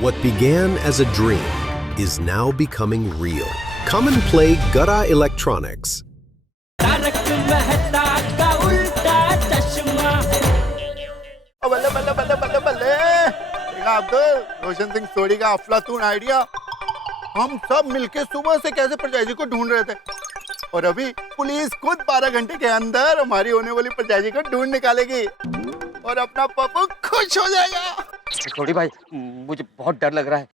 What began as a dream is now becoming real. Come and play Gada Electronics. बल्ले बल्ले बल्ले बल्ले बल्ले। देखा अब्दुल, रोशन सिंह सोडी का अफलातून आइडिया। हम सब मिलके सुबह से कैसे परजाई को ढूंढ रहे थे और अभी पुलिस खुद 12 घंटे के अंदर हमारी होने वाली परजाई को ढूंढ निकालेगी और अपना पप्पू खुश हो जाएगा। छोटी भाई, मुझे बहुत डर लग रहा है,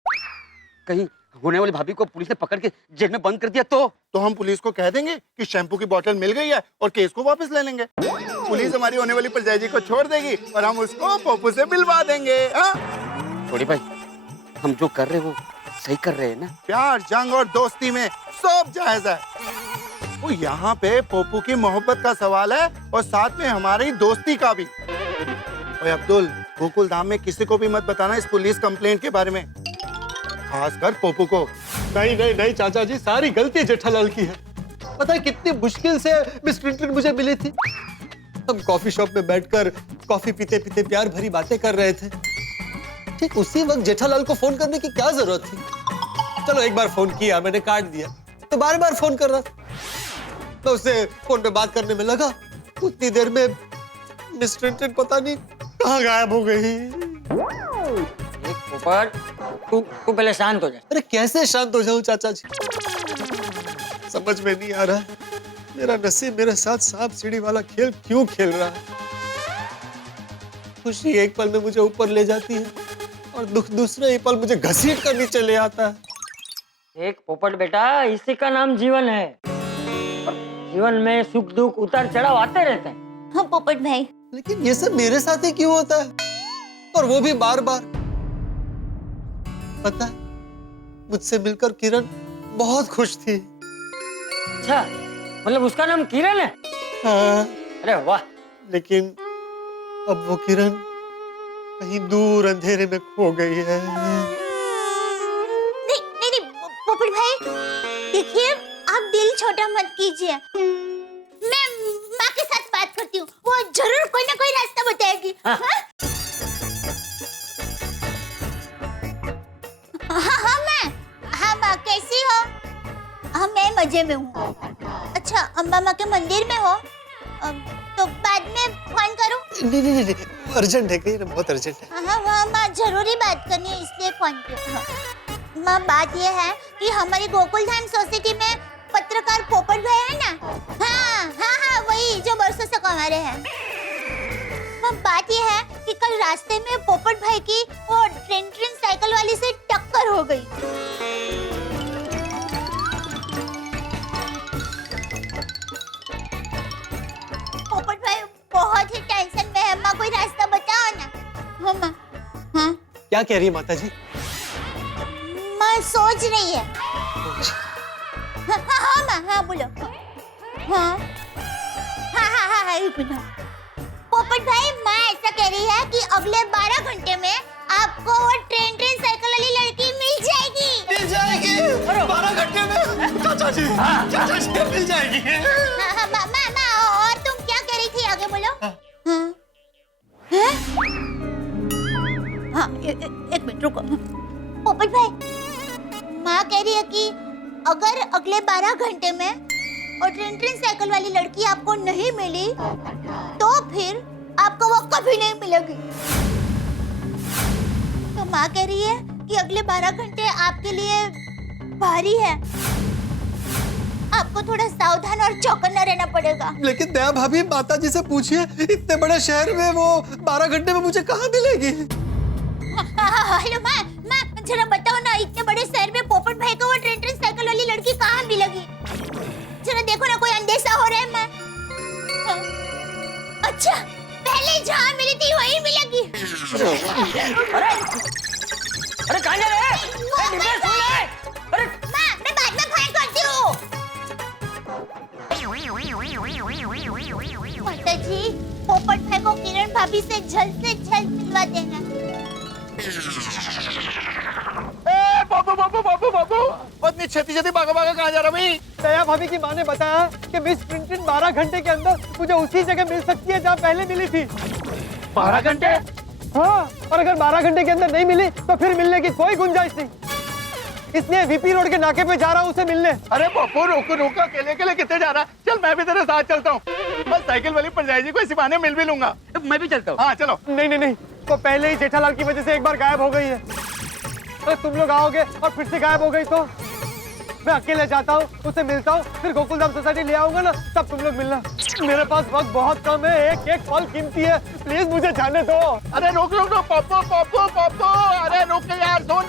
कहीं होने वाली भाभी को पुलिस ने पकड़ के जेल में बंद कर दिया तो हम पुलिस को कह देंगे कि शैम्पू की बोतल मिल गई है और केस को वापस ले लेंगे। पुलिस हमारी होने वाली परजाई को छोड़ देगी और हम उसको पप्पू से मिलवा देंगे। छोटी भाई, हम जो कर रहे हैं वो सही कर रहे हैं ना? प्यार, जंग और दोस्ती में सब जायज है। वो यहाँ पे पप्पू की मोहब्बत का सवाल है और साथ में हमारी दोस्ती का भी। ओए अब्दुल, गोकुल धाम में किसी को भी मत बताना इस पुलिस कंप्लेंट के बारे में, खासकर पप्पू को। नहीं नहीं नहीं चाचा जी, सारी गलती जेठालाल की है। पता है कितनी मुश्किल से मिस क्लिंटन मुझे मिली थी। हम कॉफी शॉप में बैठकर कॉफी पीते पीते प्यार भरी बातें कर रहे थे। ठीक उसी वक्त जेठालाल को फोन करने की क्या जरूरत थी? चलो एक बार फोन किया, मैंने काट दिया, तो बार बार फोन कर रहा था। मैं उससे फोन पे बात करने में लगा, उतनी देर में मिस क्लिंटन पता नहीं कहाँ गायब हो गई। पोपट, तू पहले शांत हो जा। अरे कैसे शांत हो जाऊं चाचा जी, समझ में नहीं आ रहा है मेरा नसीब मेरे साथ सांप सीढ़ी वाला खेल क्यों खेल रहा है। खुशी एक पल में मुझे ऊपर ले जाती है और दुख दूसरे ही पल मुझे घसीट कर नीचे ले आता है। एक पोपट बेटा, इसी का नाम जीवन है और जीवन में सुख दुख उतार चढ़ाव आते रहते हैं। हाँ पोपट भाई, लेकिन ये सब मेरे साथ ही क्यों होता है और वो भी बार बार? पता है, मुझसे मिलकर किरण बहुत खुश थी। अच्छा, मतलब उसका नाम किरण है? हाँ। अरे वाह। लेकिन अब वो किरण कहीं दूर अंधेरे में खो गई है। नहीं नहीं नहीं पोपट भाई, देखिए आप दिल छोटा मत कीजिए। मैं माँ के साथ बात करती हूँ, वो जरूर कोई ना कोई रास्ता बताएगी। हाँ हाँ माँ, कैसी हो? हाँ मैं मजे में हूँ। अच्छा, अम्बा माँ के मंदिर में हो? तो बाद में फोन करूँ? नहीं, अर्जेंट है, कहीं बहुत अर्जेंट है। हाँ माँ, जरूरी बात करनी है इसलिए फोन किया। माँ बात ये है कि हमारी गोकुल धाम सोसाइटी में पत्रकार पोपट भाई है ना? हाँ वही जो बरसों से कमा रहे हैं। माँ बात ये है कि कल रास्ते में पोपट भाई की वो ट्रेन साइकिल वाली से टक्कर हो गई। पोपट भाई बहुत ही टेंशन में है माँ, कोई रास्ता बताओ ना। हाँ माँ। हाँ क्या कह रही है माता जी? माँ सोच रही है। हाँ माँ, हाँ बोलो। हाँ एक मिनट। पोपट भाई, माँ ऐसा कह रही है कि अगले 12 घंटे में आपको वो ट्रेन साइकिल वाली लड़की मिल जाएगी। मिल जाएगी? 12 घंटे में? चाचा जी मिल जाएगी। हाँ माँ, और तुम क्या कह रही थी, आगे बोलो। हाँ एक मिनट रुको। पोपट भाई, माँ कह रही है कि अगर अगले 12 घंटे में और ट्रेन साइकिल वाली लड़की आपको नहीं मिली तो फिर आपको वो कभी नहीं मिलेगी। तो माँ कह रही है कि अगले 12 घंटे आपके लिए भारी है, आपको थोड़ा सावधान और चौकन्ना रहना पड़ेगा। लेकिन दया भाभी, माता जी से पूछिए, इतने बड़े शहर में वो 12 घंटे में मुझे कहाँ मिलेगी? हेलो माँ, जरा बताओ ना, इतने बड़े शहर में पोपट भाई को वो ट्रेन साइकिल वाली लड़की कहाँ मिलेगी? जरा देखो ना, कोई अंदेशा हो रहा है माँ। अच्छा, पहले जहाँ मिली थी वहीं मिलेगी। अरे कहाँ जा रहे हैं? अरे माँ, मैं बाद में फोन करती हूँ। माता जी, पोपट भाई को किरण भाभी से जल्द मिलवा देना। बाबू, इतनी छेती भागा कहाँ जा रहा भाई? दया भाभी की माँ ने बताया कि मिस क्लिंटन 12 घंटे के अंदर मुझे उसी जगह मिल सकती है जहाँ पहले मिली थी। 12 घंटे? हाँ, और अगर 12 घंटे के अंदर नहीं मिली तो फिर मिलने की कोई गुंजाइश नहीं। इसलिए वीपी रोड के नाके पे जा रहा हूँ उसे मिलने। अरे पप्पू रोको रोको, अकेले अकेले कितने जा रहा? चल मैं भी तेरे साथ चलता हूँ। बस साइकिल वाली पंचायत जी को इसी बहाने मिल भी लूंगा। मैं भी चलता हूँ। हाँ चलो। नहीं नहीं नहीं, वो पहले ही जेठालाल की वजह से एक बार गायब हो गई है। अरे तुम लोग आओगे और फिर से गायब हो गई तो मैं अकेले जाता हूँ, उससे मिलता हूँ, फिर गोकुलधाम सोसाइटी ले आऊंगा ना, तब तुम लोग मिलना। मेरे पास वक्त बहुत कम है, एक एक पल कीमती है, प्लीज मुझे जाने दो। अरे रोक रोक रोक पप्पू पप्पू पप्पू, अरे रुक यार, सुन।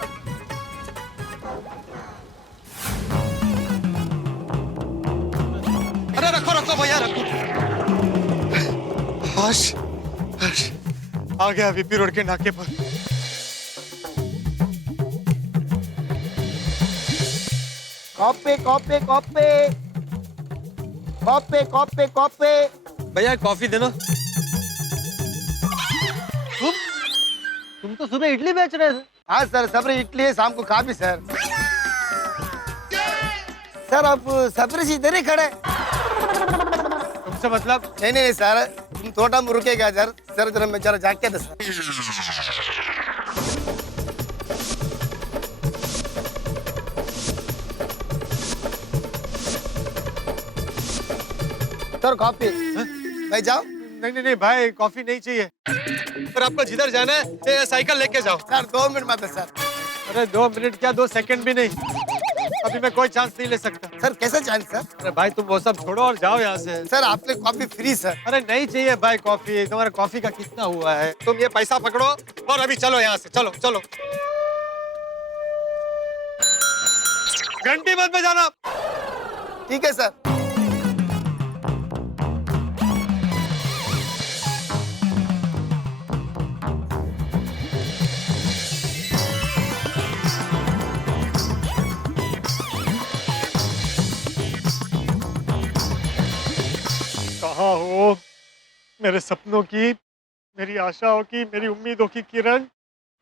अरे रखो रखो भैया रखो। हर्ष, हर्ष, आ गया वीपी रोड के नाके पर। कॉपे कॉपे कॉपे कॉपे कॉपे कॉपे। भैया कॉफी देना। तुम तो सुबह इडली बेच रहे थे। हाँ सर, सबरी इडली है, शाम को खा भी सर। सर आप सबरी से इधर ही खड़े। तुमसे मतलब? नहीं नहीं सर, तुम थोड़ा रुकेगा सर। सर जरा मैं जरा जाके दे सर। Sir coffee. मैं जाऊँ? नहीं नहीं नहीं भाई, कॉफी नहीं चाहिए। पर आपको जिधर जाना है ये साइकिल लेके जाओ। सर 2 मिनट मत सर। अरे 2 मिनट क्या, 2 सेकंड भी नहीं। अभी मैं कोई चांस नहीं ले सकता। सर कैसे चांस सर? अरे भाई तुम वो सब छोड़ो और जाओ यहाँ से। सर आपने कॉफी फ्री सर। अरे नहीं चाहिए भाई कॉफी, तुम्हारा कॉफी का कितना हुआ है? तुम ये पैसा पकड़ो और अभी चलो यहाँ से, चलो चलो। घंटी मत बजाना। ठीक है सर। कहाँ हो मेरे सपनों की, मेरी आशाओं की, मेरी उम्मीदों की किरण?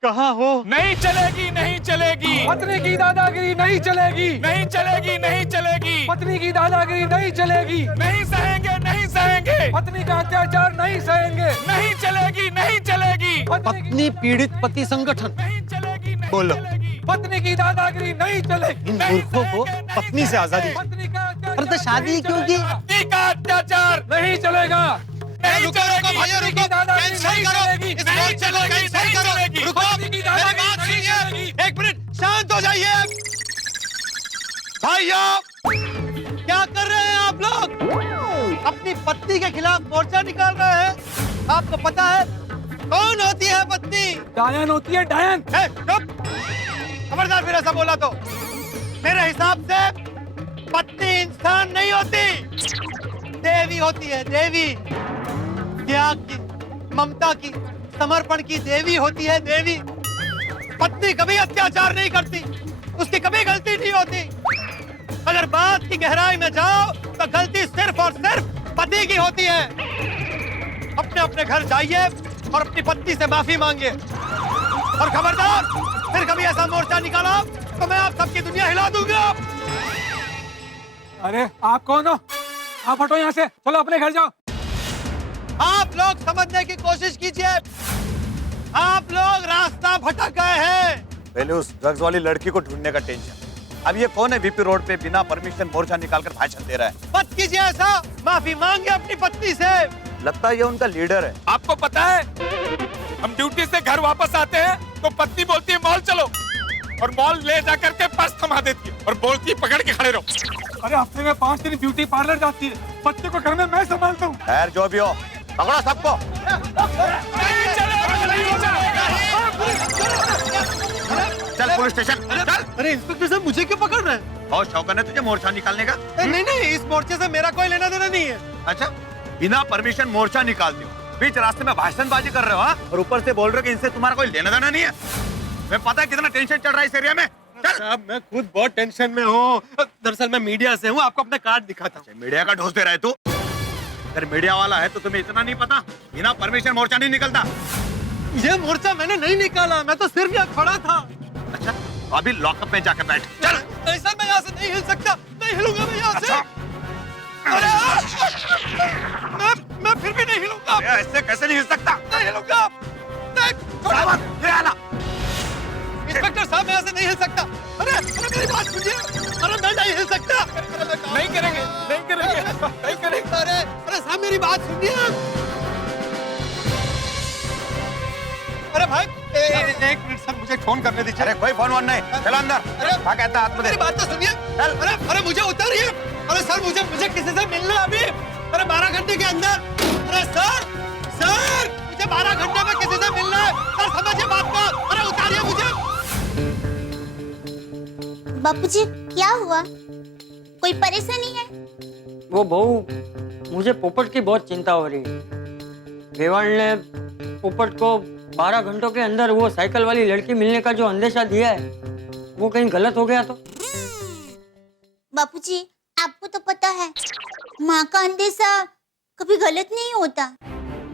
कहाँ हो? नहीं चलेगी, नहीं चलेगी। पत्नी की दादागिरी नहीं चलेगी, नहीं चलेगी, नहीं चलेगी। पत्नी की दादागिरी नहीं चलेगी, नहीं सहेंगे, नहीं सहेंगे। पत्नी का अत्याचार नहीं सहेंगे, नहीं चलेगी, नहीं चलेगी। पत्नी पीड़ित पति संगठन। नहीं चलेगी, नहीं बोलो। चलेगी। पत्नी की दादागिरी नहीं चलेगी। इन मूर्खों को पत्नी से आजादी। पत्नी का अरे तो शादी क्यों की? पत्नी का अत्याचार नहीं चलेगा। नहीं चलेगी। पत्नी की दादागिरी नहीं चलेगी, नहीं चलेगी, नहीं चलेगी। पत्नी की दादागिरी नहीं चलेगी। एक मिनट शांत हो जाइए। भाइयों, क्या कर रहे हैं आप लोग? अपनी पत्नी के खिलाफ मोर्चा निकाल रहे हैं। आपको पता है कौन होती है पत्नी? डायन होती है, डायन। चुप! खबरदार फिर ऐसा बोला तो मेरे हिसाब से पत्नी इंसान नहीं होती, देवी होती है। देवी त्याग की, ममता की, समर्पण की देवी होती है। देवी। पत्नी कभी अत्याचार नहीं करती, उसकी कभी गलती नहीं होती। अगर बात की गहराई में जाओ तो गलती सिर्फ और सिर्फ पति की होती है। अपने अपने घर जाइए और अपनी पत्नी से माफी मांगिए। और खबरदार फिर कभी ऐसा मोर्चा निकाला तो मैं आप सबकी दुनिया हिला दूंगा। अरे आप कौन हो? आप हटो यहाँ से, चलो अपने घर जाओ। आप लोग समझने की कोशिश कीजिए, आप लोग रास्ता भटक गए हैं। पहले उस ड्रग्स वाली लड़की को ढूंढने का टेंशन, अब ये कौन है वीपी रोड पे बिना परमिशन मोर्चा निकालकर भाषण दे रहा है? मत कीजिए ऐसा, माफी मांगिए अपनी पत्नी से। लगता है ये उनका लीडर है। आपको पता है, हम ड्यूटी से घर वापस आते हैं तो पत्नी बोलती है मॉल चलो, और मॉल ले जाकर के पर्स थमा देती है और बोलती है पकड़ के खड़े रहो। अरे हफ्ते में 5 दिन ब्यूटी पार्लर जाती है, बच्चे को घर में मैं संभालता हूँ। खैर जो भी हो, पकड़ो सबको। नहीं चलेगा, नहीं चलेगा। चल पुलिस स्टेशन चल। अरे इंस्पेक्टर साहब मुझे क्यों पकड़ रहे हैं? बहुत शौक है तुझे मोर्चा निकालने का? नहीं नहीं, इस मोर्चे से मेरा कोई लेना देना नहीं है। अच्छा, बिना परमिशन मोर्चा निकालते हो, बीच रास्ते में भाषणबाजी कर रहे हो, हाँ? और ऊपर से बोल रहे हो कि इनसे तुम्हारा कोई लेना देना नहीं है। मैं पता है कितना टेंशन चल रहा है इस एरिया में। चल। साहब मैं खुद बहुत टेंशन में हूँ। दरअसल मैं मीडिया से हूँ, आपको अपना कार्ड दिखाता हूँ। मीडिया का ढोस दे रहा है तू? अगर मीडिया वाला है तो तुम्हें इतना नहीं पता, बिना परमिशन मोर्चा नहीं निकलता। ये मोर्चा मैंने नहीं निकाला, मैं तो सिर्फ यहाँ खड़ा था। अच्छा, तो अभी लॉकअप में जाकर बैठ। चल। नहीं सर, मैं यहाँ से नहीं हिल सकता, नहीं हिलूंगा मैं यहाँ से। अरे मैं फिर भी नहीं हिलूंगा। ऐसे कैसे नहीं हिल सकता? नहीं हिलूंगा। नहीं। छोड़ो मत, ये आना। इंस्पेक्टर साहब मैं ऐसे नहीं हिल सकता। अरे मेरी बात सुनिए। अरे मैं नहीं हिल सकता। नहीं करेंगे, नहीं करेंगे, नहीं करेंगे। अरे साहब मेरी बात सुनिए। अरे भाई एक मिनट सर, मुझे फोन करने दीजिए। अरे कोई फोन वोन नहीं, चलो अंदर। अरे क्या कहता है आत्मदे? मेरी बात तो सुनिए। अरे मुझे उतारिए। अरे सर मुझे किसी से मिलना है अभी। अरे 12 घंटे के अंदर। अरे सर मुझे 12 घंटे में किसी से मिलना है। सर समझिए बात को। अरे उतारिए मुझे। बापूजी क्या हुआ? कोई परेशानी है? वो बहू, मुझे पोपट की बहुत चिंता हो रही है। वेवाण ने पोपट को 12 घंटों के अंदर वो साइकिल वाली लड़की मिलने का जो अंदेशा दिया है, वो कहीं गलत हो गया तो? बापूजी आपको तो पता है माँ का अंदेशा कभी गलत नहीं होता।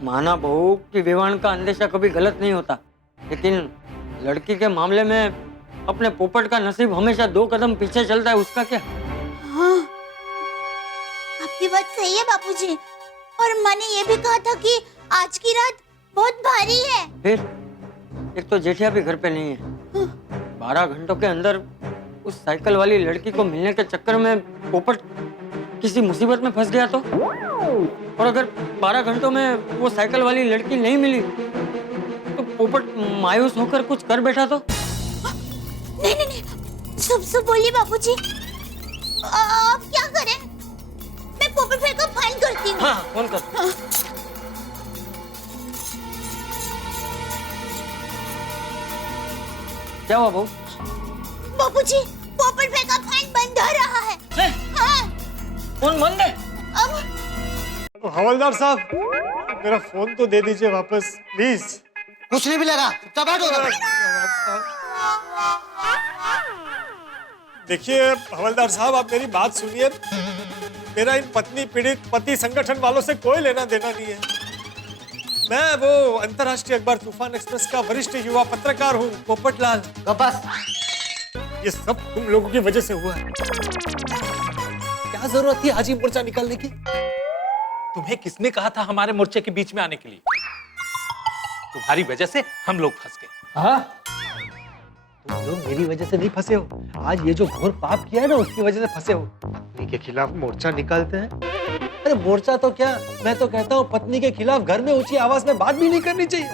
माना बहू कि वेवाण का अंदेशा कभी गलत नहीं होता, लेकिन लड़की के मामले में अपने पोपट का नसीब हमेशा 2 कदम पीछे चलता है, उसका क्या? हाँ, आपकी बात सही है बापूजी। और मैंने ये भी कहा था कि आज की रात बहुत भारी है। फिर एक तो जेठिया भी घर पे नहीं है। 12 घंटों के अंदर उस साइकिल वाली लड़की को मिलने के चक्कर में पोपट किसी मुसीबत में फंस गया तो? और अगर 12 घंटों में वो साइकिल वाली लड़की नहीं मिली तो पोपट मायूस होकर कुछ कर बैठा तो? नहीं, सब बोलिए बापूजी। आप क्या करें? मैं पोपट भाई को फोन करती हूँ। हाँ, फोन कर। हाँ। क्या हुआ बहू? बापूजी पोपट भाई का फोन बंद हो रहा है। हाँ। फोन बंद है? अब हवलदार साहब मेरा फोन तो दे दीजिए वापस प्लीज। कुछ नहीं मिलेगा, चुपचाप बैठो। देखिए हवलदार साहब, आप मेरी बात सुनिए। मेरा इन पत्नी पीड़ित पति संगठन वालों से कोई लेना देना नहीं है। मैं वो अंतर्राष्ट्रीय अखबार तूफान एक्सप्रेस का वरिष्ठ युवा पत्रकार हूँ, पोपटलाल। बस ये सब तुम लोगों की वजह से हुआ है। क्या जरूरत थी हाजी मोर्चा निकालने की? तुम्हें किसने कहा था हमारे मोर्चे के बीच में आने के लिए? तुम्हारी वजह से हम लोग फंस गए। हाँ, तुम लोग मेरी वजह से नहीं फंसे हो। आज ये जो घोर पाप किया है ना, उसकी वजह से फंसे हो। पत्नी के खिलाफ मोर्चा निकालते हैं। अरे मोर्चा तो क्या, मैं तो कहता हूँ पत्नी के खिलाफ घर में ऊंची आवाज में बात भी नहीं करनी चाहिए।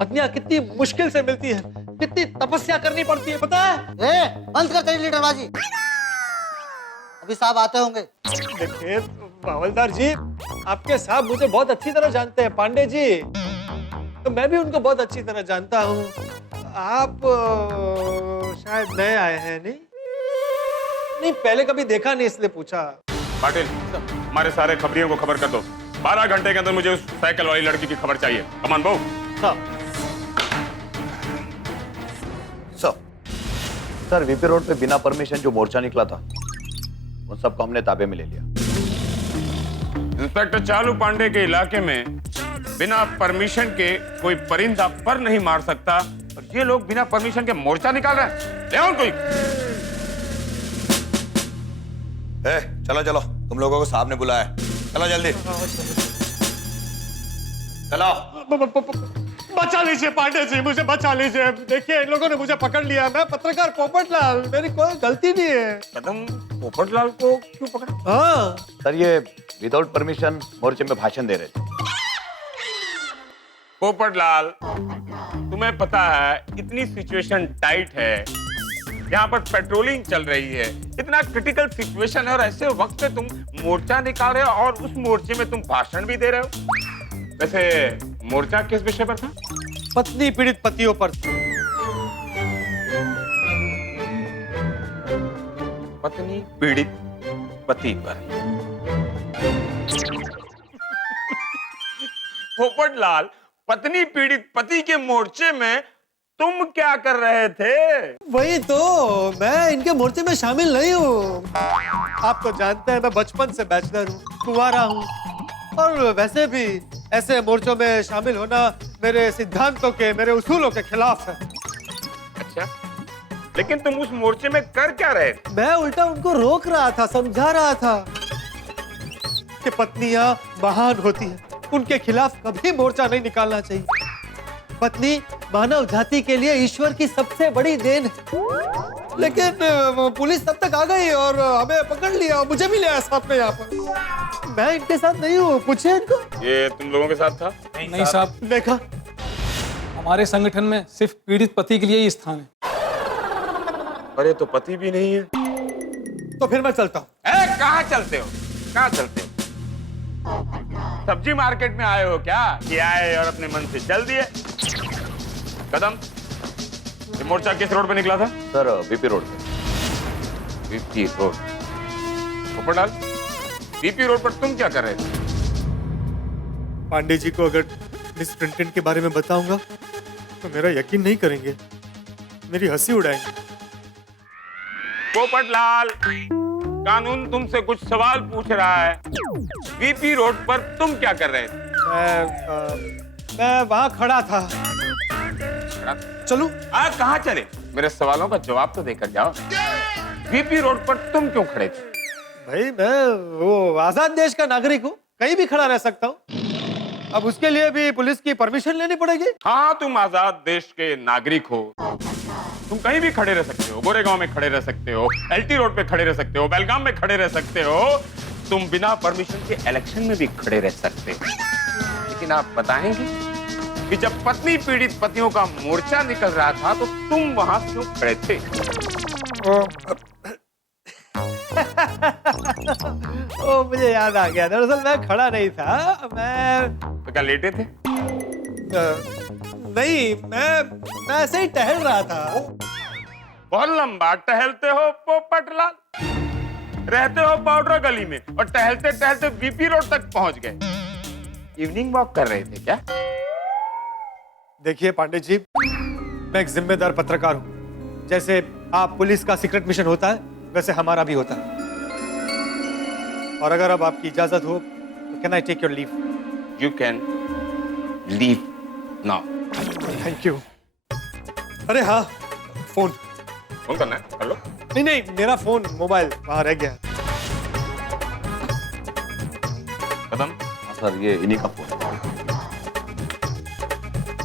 पत्नियां कितनी मुश्किल से मिलती है, कितनी तपस्या करनी पड़ती है, पता है? बंद कर तेरी लीडरबाजी। अभी साहब आते होंगे। देखिए हवलदार जी, आपके साहब मुझे बहुत अच्छी तरह जानते हैं। पांडे जी, तो मैं भी उनको बहुत अच्छी तरह जानता हूँ। आप शायद नए आए हैं। नहीं, पहले कभी देखा नहीं इसलिए पूछा। पाटिल, हमारे सारे खबरियों को खबर कर दो। 12 घंटे के अंदर मुझे उस साइकिल वाली लड़की की खबर चाहिए। कमान बहू। सर वीपी रोड पे बिना परमिशन जो मोर्चा निकला था, उन सबको हमने ताबे में ले लिया। इंस्पेक्टर चालू पांडे के इलाके में बिना परमिशन के कोई परिंदा पर नहीं मार सकता, और ये लोग बिना परमिशन के मोर्चा निकाल रहे हैं। ले आओ कोई। चलो चलो, तुम लोगों को साहब ने बुलाया है। चलो जल्दी चलो। बचा लीजिए पांडे जी, मुझे बचा लीजिए। देखिए इन लोगों ने मुझे पकड़ लिया। मैं पत्रकार पोपटलाल, मेरी कोई गलती नहीं है। कदम पोपटलाल को क्यों पकड़ा? हाँ सर, ये विदाउट परमिशन मोर्चे में भाषण दे रहे थे। पोपटलाल, तुम्हें पता है इतनी सिचुएशन टाइट है, यहाँ पर पेट्रोलिंग चल रही है, इतना क्रिटिकल सिचुएशन है, और ऐसे वक्त में तुम मोर्चा निकाल रहे हो और उस मोर्चे में तुम भाषण भी दे रहे हो। वैसे मोर्चा किस विषय पर था? पत्नी पीड़ित पतियों पर। पत्नी पीड़ित पति पर। पोपटलाल, पत्नी पीड़ित पति के मोर्चे में तुम क्या कर रहे थे? वही तो, मैं इनके मोर्चे में शामिल नहीं हूँ। आप तो जानते हैं मैं बचपन से बैचलर हूँ, कुंवारा हूँ, और वैसे भी ऐसे मोर्चों में शामिल होना मेरे सिद्धांतों के, मेरे उसूलों के खिलाफ है। अच्छा, लेकिन तुम उस मोर्चे में कर क्या रहे थे? मैं उल्टा उनको रोक रहा था, समझा रहा था कि पत्नियां महान होती हैं, उनके खिलाफ कभी मोर्चा नहीं निकालना चाहिए। पत्नी मानव जाति के लिए ईश्वर की सबसे बड़ी देन है। लेकिन पुलिस तब तक आ गई और हमें पकड़ लिया, मुझे भी लिया साथ में यहाँ पर। मैं इनके साथ नहीं हूँ, पूछिए इनको। ये तुम लोगों के साथ था? नहीं साहब, देखा, हमारे संगठन में सिर्फ पीड़ित पति के लिए ही स्थान है। अरे तो पति भी नहीं है। तो फिर मैं चलता हूँ। कहाँ चलते हो? कहाँ चलते हो? सब्जी मार्केट में आए हो क्या? कि आए और अपने मन से चल दिए? कदम, ये मोर्चा किस रोड पे निकला था? सर बीपी रोड पे। BP road? ऊपर डाल। बीपी रोड पर तुम क्या कर रहे थे? पांडे जी को अगर मिस टिंटिन के बारे में बताऊंगा तो मेरा यकीन नहीं करेंगे, मेरी हंसी उड़ाएंगे। पोपटलाल, कानून तुमसे कुछ सवाल पूछ रहा है। बीपी रोड पर तुम क्या कर रहे थे? मैं वहां खड़ा था। चलूं? कहाँ चले? मेरे सवालों का जवाब तो देकर जाओ। बीपी रोड पर तुम क्यों खड़े थे? भाई मैं वो आजाद देश का नागरिक हूँ, कहीं भी खड़ा रह सकता हूँ। अब उसके लिए भी पुलिस की परमिशन लेनी पड़ेगी। हाँ, तुम आजाद देश के नागरिक हो, तुम कहीं भी खड़े रह सकते हो। गोरेगांव में खड़े रह सकते हो, एलटी रोड पे खड़े रह सकते हो, बेलगाम में खड़े रह सकते हो, तुम बिना परमिशन के इलेक्शन में भी खड़े रह सकते हो। लेकिन आप बताएंगे कि जब पत्नी पीड़ित पतियों का मोर्चा निकल रहा था तो तुम वहां क्यों खड़े थे? ओ, मुझे याद आ गया, दरअसल मैं खड़ा नहीं था, मैं तो क्या लेटे थे? नहीं, मैं ऐसे ही टहल रहा था। बहुत लंबा टहलते हो पोपटलाल, रहते हो पाउडर गली में और टहलते टहलते बीपी रोड तक पहुंच गए। इवनिंग वॉक कर रहे थे क्या? देखिए पांडे जी, मैं एक जिम्मेदार पत्रकार हूँ। जैसे आप पुलिस का सीक्रेट मिशन होता है, वैसे हमारा भी होता है। और अगर अब आपकी इजाजत हो तो can I take your leave? You can leave now. Thank you. अरे हाँ, फोन करना है, कर लो। नहीं, मेरा फोन मोबाइल वहां रह गया। कदम, सर ये इन्हीं का फोन।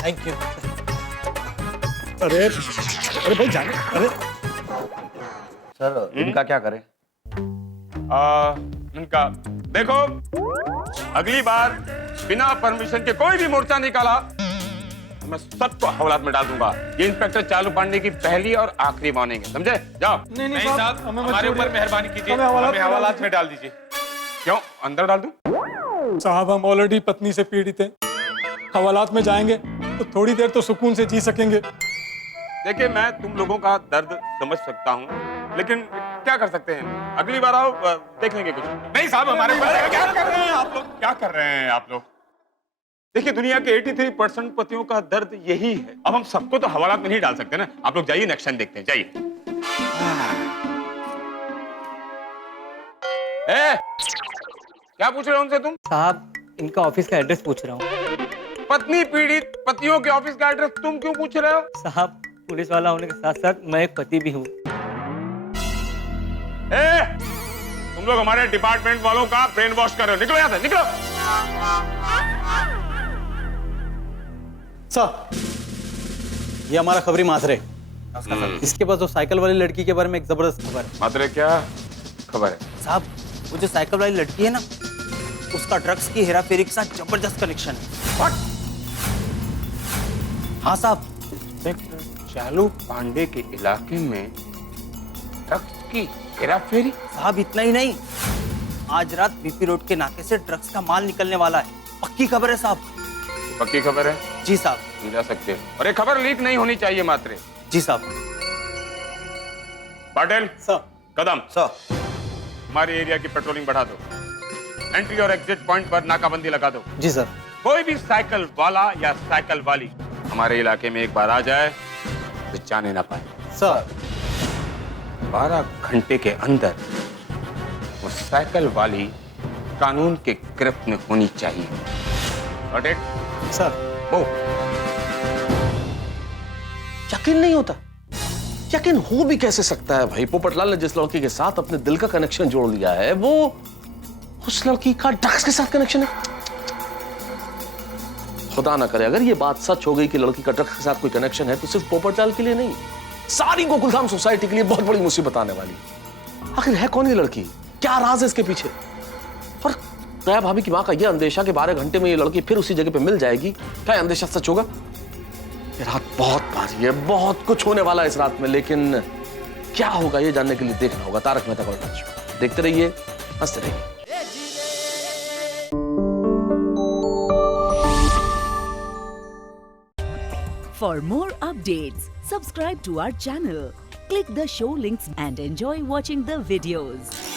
Thank you. अरे भाई जाने। अरे सर इनका क्या करें? इनका देखो, अगली बार बिना परमिशन के कोई भी मोर्चा निकाला मैं सबको हवालात में डाल दूंगा। ये इंस्पेक्टर चालू पांडे की पहली और आखिरी वार्निंग है, समझे? जाओ। नहीं साहब, हमारे ऊपर मेहरबानी कीजिए, हमें हवालात में डाल दीजिए। क्यों, अंदर डाल दूं? साहब, हम ऑलरेडी पत्नी से पीड़ित हैं। हवालात में जाएंगे तो थोड़ी देर तो सुकून से जी सकेंगे। देखिए, मैं तुम लोगों का दर्द समझ सकता हूँ, लेकिन क्या कर सकते हैं? अगली बार आओ, देख लेंगे कुछ। नहीं साहब, हमारे क्या कर रहे हैं आप लोग? क्या कर रहे हैं आप लोग? देखिए, दुनिया के 83% पतियों का दर्द यही है। अब हम सबको तो हवालात में नहीं डाल सकते ना। आप लोग जाइए, एक्शन देखते हैं, जाइए। क्या पूछ रहे हो उनसे तुम? साहब, इनका ऑफिस का एड्रेस पूछ रहा हूँ। पत्नी पीड़ित पतियों के ऑफिस का एड्रेस तुम क्यों पूछ रहे हो? साहब, पुलिस वाला होने के साथ साथ मैं एक पति भी हूँ। तुम लोग हमारे डिपार्टमेंट वालों का ब्रेन वॉश कर रहे हो। निकलो यहाँ से, निकलो। सर, ये हमारा खबरी मात्रे। इसके पास जो साइकिल वाली लड़की के बारे में एक जबरदस्त खबर है। मात्रे, क्या खबर है? साहब, वो जो साइकिल वाली लड़की है ना, उसका ड्रग्स की हेराफेरी के साथ जबरदस्त कनेक्शन है। हाँ साहब। चालू पांडे के इलाके में ड्रग्स की हेराफेरी? साहब, इतना ही नहीं, आज रात बीपी रोड के नाके से ड्रग्स का माल निकलने वाला है। पक्की खबर है साहब। पक्की खबर है? जी साहब। तुम जा सकते हो, और ये खबर लीक नहीं होनी चाहिए मात्रे। जी साहब। पाटिल सर। कदम सर, हमारे एरिया की पेट्रोलिंग बढ़ा दो। एंट्री और एग्जिट पॉइंट पर नाकाबंदी लगा दो। जी सर। कोई भी साइकिल वाला या साइकिल वाली हमारे इलाके में एक बार आ जाए तो जाने ना पाए। सर। 12 घंटे के अंदर वो साइकिल वाली कानून के गिरफ्त में होनी चाहिए। सर। वो यकीन नहीं होता, यकीन हो भी कैसे सकता है भाई? पोपटलाल ने जिस लड़की के साथ अपने दिल का कनेक्शन जोड़ लिया है, वो उस लड़की का ड्रग्स के साथ कनेक्शन है। खुदा ना करे अगर ये बात सच हो गई कि लड़की का ड्रग्स के साथ कोई कनेक्शन है तो सिर्फ पोपटलाल के लिए नहीं, सारी गोकुलधाम सोसाइटी के लिए बहुत बड़ी मुसीबत आने वाली। आखिर है कौन ये लड़की, क्या राज है इसके पीछे? और दया भाभी की माँ का यह अंदेशा कि 12 घंटे में ये लड़की फिर उसी जगह पे मिल जाएगी, क्या अंदेशा सच होगा? ये रात बहुत भारी है, बहुत कुछ होने वाला है इस रात में, लेकिन क्या होगा ये जानने के लिए देखना होगा तारक मेहता का उल्टा चश्मा। देखते रहिए, हंसते रहिए। For more updates, subscribe to our channel, click the show links and enjoy watching the videos.